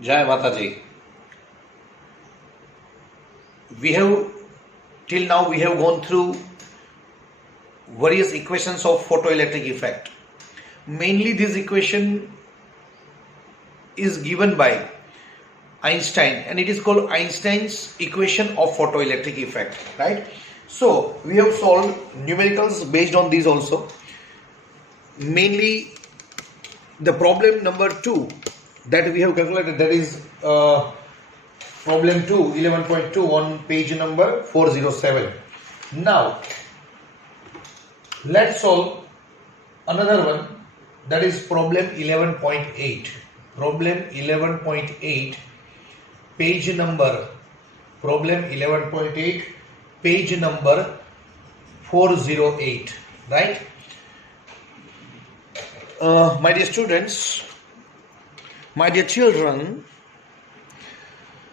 Jai Mataji. Till now we have gone through various equations of photoelectric effect. Mainly this equation is given by Einstein and it is called Einstein's equation of photoelectric effect, right? So we have solved numericals based on these also. Mainly the problem number 2 that we have calculated, that is problem 2, 11.2 on page number 407. Now let's solve another one, that is problem 11.8. Problem 11.8, page number, problem 11.8, page number 408, right? My dear students, my dear children,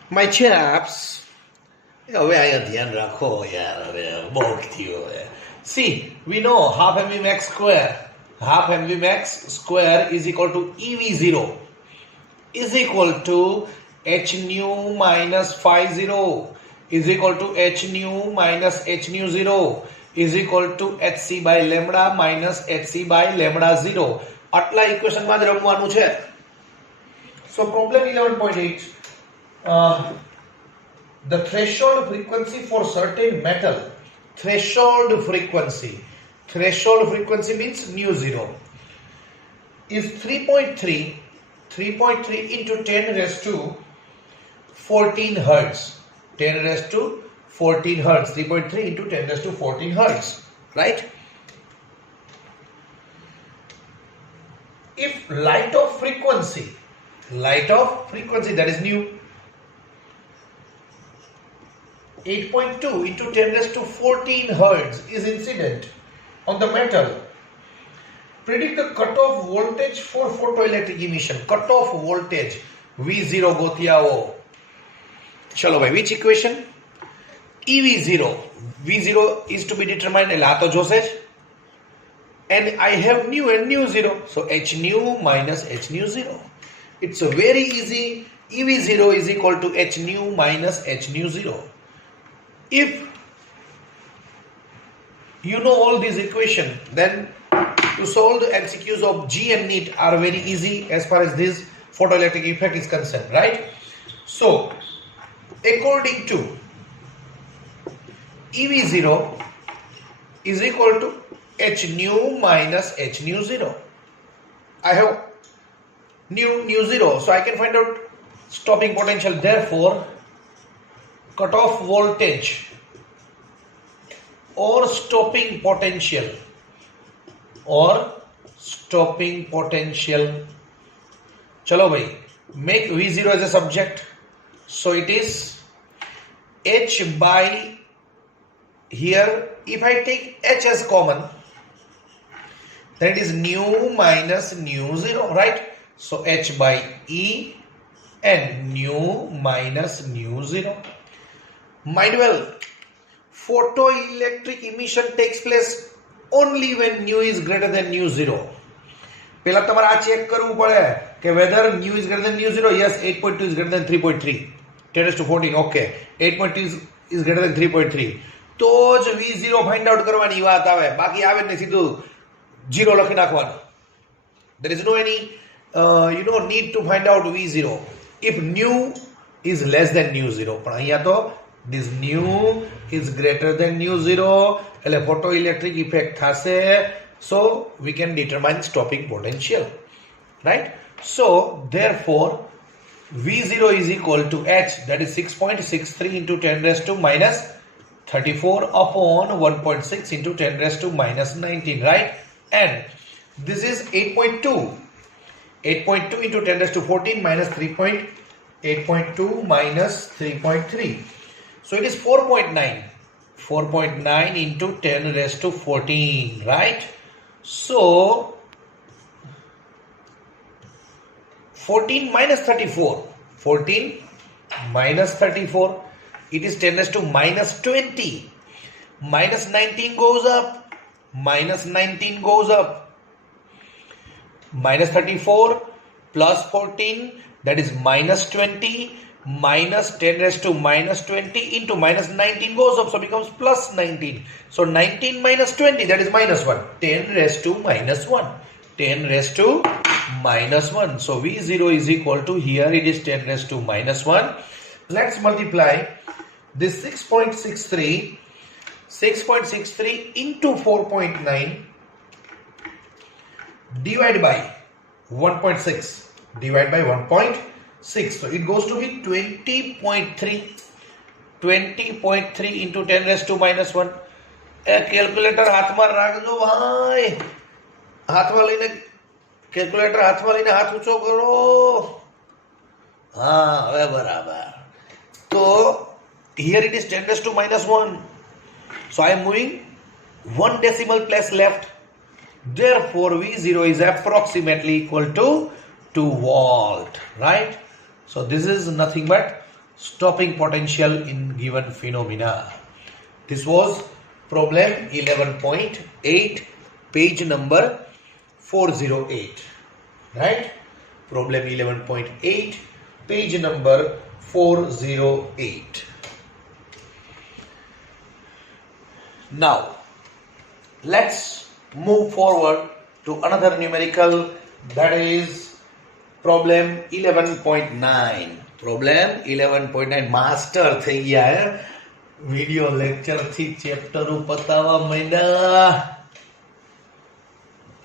my chaps, see, we know half mv max square. Half mv max square is equal to EV0 is equal to h nu minus phi 0 is equal to h nu minus h nu 0 is equal to hc by lambda minus hc by lambda 0. આટલા equation માં જ રમવાનું છે. So problem 11.8, the threshold frequency for certain metal, threshold frequency means nu 0 is 3.3 into 10 raised to 14 hertz. 10 raised to 14 hertz. 3.3 into 10 raised to 14 hertz, right? If light of frequency, that is nu, 8.2 into 10 raised to 14 hertz is incident on the metal, predict the cutoff voltage for photoelectric emission. Cutoff voltage V0 ગોતી આવો. ચલો ભાઈ, which equation? EV0. V0 is to be determined, એટલે આ તો જોશે જ. And I have nu and nu 0. So h nu minus h nu 0. It's a very easy. EV0 is equal to h nu minus h nu 0. If you know all these equations, then to solve the MCQs of G and NEET are very easy as far as this photoelectric effect is concerned, right? So according to EV0 is equal to h nu minus h nu 0. I have nu 0, so I can find out stopping potential. Therefore, cutoff voltage or stopping potential chalo bhai, make V0 as a subject, so it is h by, here if I take h as common, then it is nu minus nu 0, right? So h by E and nu minus nu 0. Mind well, photoelectric emission takes place only when nu is greater than nu 0. પહેલા તમારે આ check કરવું પડે કે whether nu is greater than nu 0. Yes, 8.2 is greater than 3.3. 10 raised to 14. Okay. 8.2 is greater than 3.3. તો જ V0 find out કરવાની વાત આવે. બાકી આવે ને સીધું 0 લખી નાખવાનું. There is no any need to find out V0 if nu is less than nu 0. પણ અહીંયા તો this nu is greater than nu 0 એટલે photoelectric effect થશે, so we can determine stopping potential, right? So therefore V0 is equal to h, that is 6.63 into 10 raised to minus 34 upon 1.6 into 10 raised to minus 19, right? And this is 8.2 into 10 raised to 14 minus 8.2 minus 3.3. So it is 4.9 into 10 raised to 14, right? So 14 minus 34, it is 10 raised to minus 20. Minus 19 goes up. Minus 34 plus 14 that is minus 20 minus 10 raised to minus 20 into minus 19 goes up, so becomes plus 19. So 19 minus 20, that is minus 1. 10 raised to minus 1. 10 raised to minus 1. So V0 is equal to, here it is 10 raised to minus 1. Let's multiply this 6.63 into 4.9 divided by 1.6 divided by 1.6. So it goes to be 20.3. 20.3 into 10 raised to minus 1. A calculator હાથમાં રાખજો ભાઈ. હાથમાં લઈને calculator હાથમાં લઈને હાથ ઊંચો કરો. હા, હવે બરાબર. તો here it is 10 raised to minus 1. So I am moving one decimal place left. Therefore, V0 is approximately equal to 2 volt, right? So this is nothing but stopping potential in given phenomena. This was problem 11.8, page number 408, right? Problem 11.8, page number 408. Now, let's move forward to another numerical, that is problem 11.9. Problem 11.9. Master થઈ ગયા હે. Video lecture થી chapter પતાવા માંડ્યા.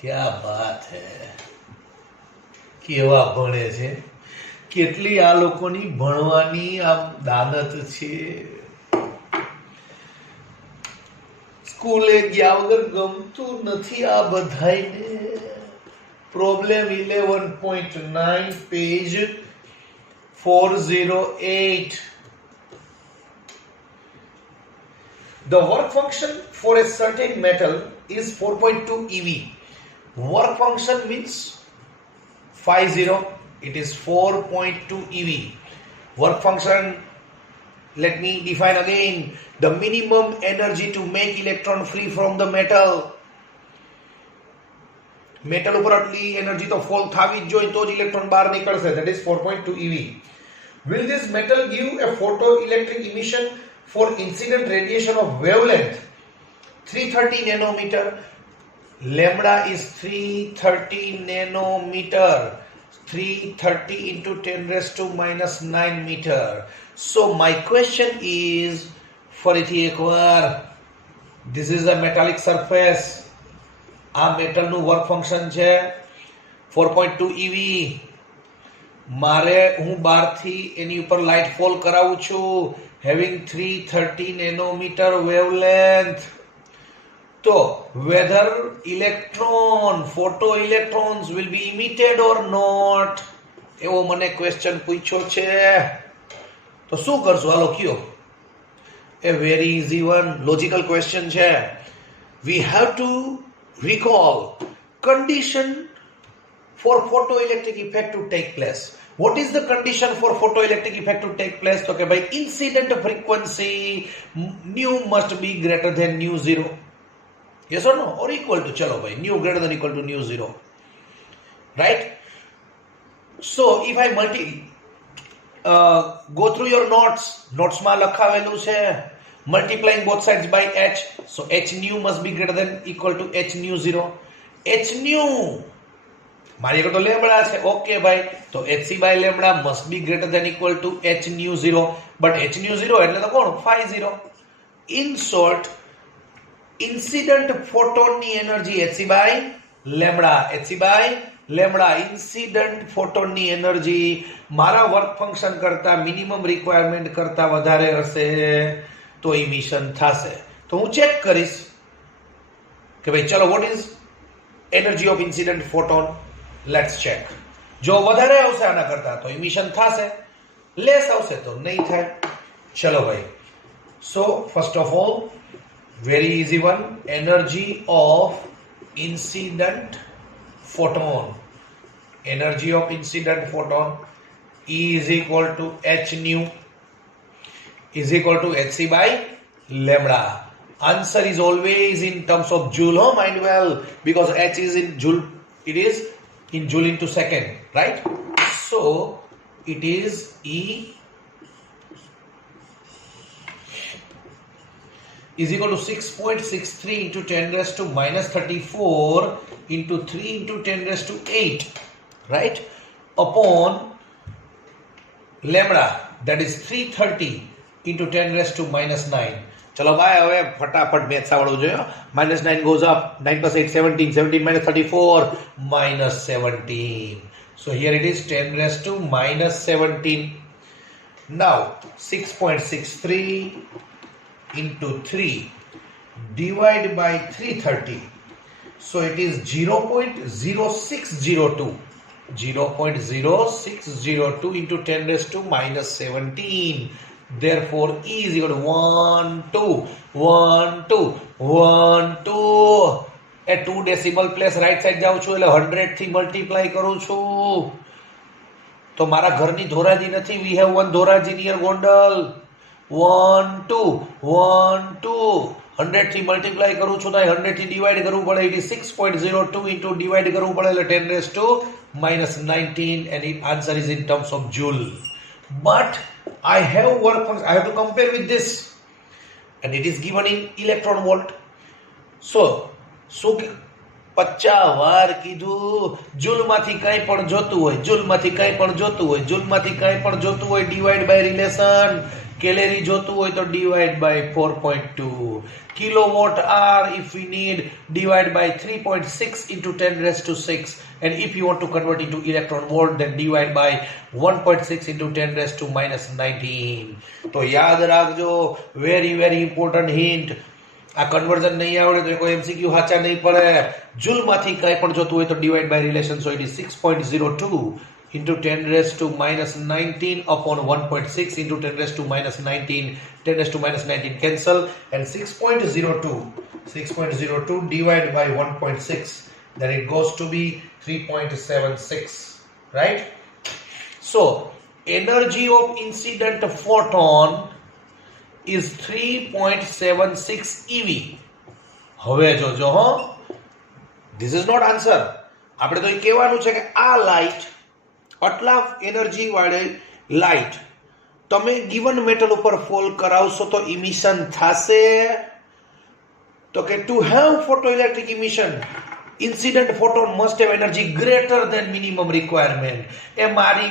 क्या बात है. કેવા ભણે છે. કેટલી આ લોકોની ભણવાની આમ દાનત છે. સ્કૂલે ગયા વગર ગમતું નથી આ બધાયને. Problem 11.9, page 408. The work function for a certain metal is 4.2 eV. Work function means 50. It is 4.2 eV. Work function, let me define again. The minimum energy to make electron free from the metal. Metal ઉપર આટલી energy તો fall થાવી જ જોઈએ તો જ electron બહાર નીકળશે. That is 4.2 eV. Will this metal give a photoelectric emission for incident radiation of wavelength 330 nanometer? Lambda is 330 nanometer. 330 into 10 raised to minus 9 meter. So my question is, ફરીથી એકવાર, this is a metallic surface. આ મેટલનું work function છે 4.2 eV. મારે હું બહારથી એની ઉપર light fall કરાવું છું having 330 nanometer wavelength. તો whether photo electrons will be emitted or not, એવો મને ક્વેશ્ચન પૂછ્યો છે. તો શું કરશું? હાલો કયો. A very easy one, logical question છે. We have to recall condition for photoelectric effect to take place. What is the condition for photoelectric effect to take place? So by incident frequency nu must be greater than nu 0. Yes or no? Or equal to, chalo bhai, nu greater than equal to nu 0. Right? So if I go through your notes ma લખાવેલું છે multiplying both sides by h, so h nu must be greater than equal to h nu 0. h nu મારી આગળ તો lambda છે, okay ભાઈ, તો hc by lambda must be greater than equal to h nu 0, but h nu 0 એટલે તો કોણ? phi 0. In short, incident photon ની energy hc by lambda, incident photon ની એનર્જી મારા વર્ક ફંક્શન કરતા મિનિમમ રિક્વાયરમેન્ટ કરતા વધારે હશે તો ઇમિશન થશે. તો હું ચેક કરીશ કે ભાઈ ચલો what is energy of incident photon. Let's check. જો વધારે આવશે આના કરતા તો ઇમિશન થશે, લેસ આવશે તો નહીં થાય. ચલો ભાઈ. So first of all, very easy one, energy of incident photon. Energy of incident photon E is equal to h nu is equal to hc by lambda. Answer is always in terms of joule. Oh, mind well, because h is in joule, it is in joule into second, right? So it is E is equal to 6.63 into 10 raised to minus 34 into 3 into 10 raised to 8, right, upon lambda, that is 330 into 10 raised to minus 9. चलो भाई હવે ફટાફટ maths આવડવું જોઈએ. -9 goes up, 9 plus 8 17, 17 minus 34 minus 17. So here it is 10 raised to minus 17. Now 6.63 into 3 divided by 330. So it is 0.0602. 0.0602 into 10 raised to minus 17. Therefore, E is equal to 1, 2, 1, 2, 1, 2. At 2 decimal place right side જાઉં છું એટલે 100 થી multiply કરું છું. તો મારા ઘરની ધોરાજી નથી. We have one Dhoraji near Gondal. 1, 2, 1, 2. 100 થી multiply કરું છું તો 100 થી divide કરવું પડે. It is 6.02 into divide કરવું પડે એટલે 10 raised to minus 19 and the answer is in terms of joule. But I have work function. I have to compare with this, and it is given in electron volt. So 50 વાર કીધું joule માંથી કંઈ પણ જોતું હોય, joule માંથી કંઈ પણ જોતું હોય, જૂલ માંથી કંઈ પણ જોતું હોય, ડિવાઇડ બાય રિલેશન. કેલેરી જોતું હોય તો divide by 4.2. kilowatt hour if we need, divide by 3.6 into 10 raised to 6. And if you want to convert into electron volt, then divide by 1.6 into 10 raised to minus 19. तो याद રાખજો, very very important hint. આ conversion નહીં આવડે તો કોઈ MCQ સાચા નહીં પડે. જૂલ માંથી કંઈ પણ જોતું હોય તો divide by relation. So it is 6.02 into 10 raised to minus 19 upon 1.6 into 10 raised to minus 19. 10 raised to minus 19 cancel, and 6.02 divided by 1.6, then it goes to be 3.76, right? So energy of incident photon is 3.76 eV. હવે જોજો હો, this is not answer. આપણે તો એ કહેવાનું છે કે આ light, આટલા એનર્જી વાળી લાઇટ તમે ગિવન મેટલ ઉપર ફોલ કરાવશો તો ઇમિશન થશે. તો કે to have photo electric emission, incident photon must have energy greater than minimum requirement. એ મારી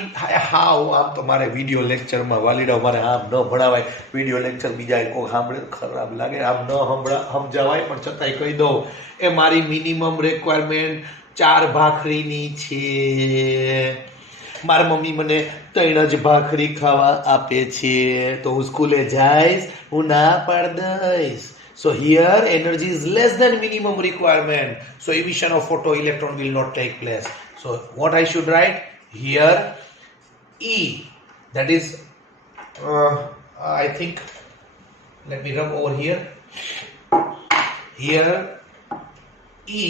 હાવ આમ તો મારે વિડીયો લેક્ચરમાં વાલીડા મારે આમ ન ભણાવાય. વિડીયો લેક્ચર બીજા કોઈ સાંભળે ખરાબ લાગે, આમ ન સમજાવાય, પણ છતાંય કહી દઉં એ મારી મિનિમમ રિક્વાયરમેન્ટ 4 ભાખરીની છે. મારા મમ્મી મને 3 જ ભાખરી ખાવા આપે છે તો હું સ્કૂલે જઈશ, હું ના પાડ દઈશ. So here energy is less than minimum requirement, so emission of photo electron will not take place. So what I should write here, E, that is I think, let me rub over here. Here E,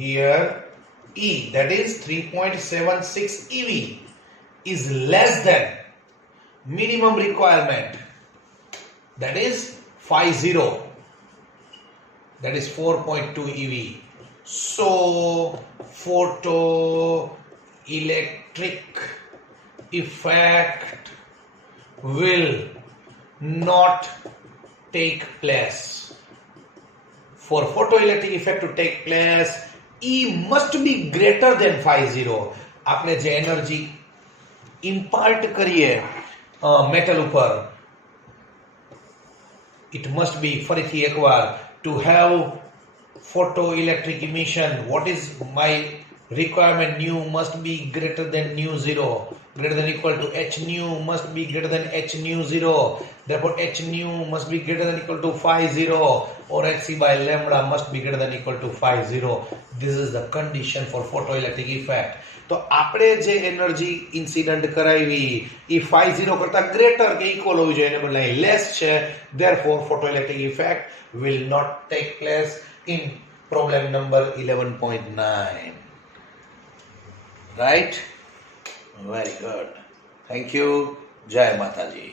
here E, that is 3.76 eV is less than minimum requirement, that is 50, that is 4.2 eV. So photoelectric effect will not take place. For photoelectric effect to take place, E must be greater than 50. આપણે જે energy impart કરીએ metal ઉપર, it must be, ફરીથી એકવાર, to have photoelectric emission, what is my requirement? Nu must be greater than nu 0, greater than equal to h nu must be greater than h nu 0. Therefore h nu must be greater than equal to 50, or hc by lambda must be greater than equal to 50. This is the condition for photoelectric effect. તો આપણે જે energy incident કરાવી એ 50 કરતા greater કે equal હોવી જોઈએ, એને બદલે લેસ છે. Therefore photoelectric effect will not take place in problem number 11.9. Right? Very good. Thank you. Jai Mataji.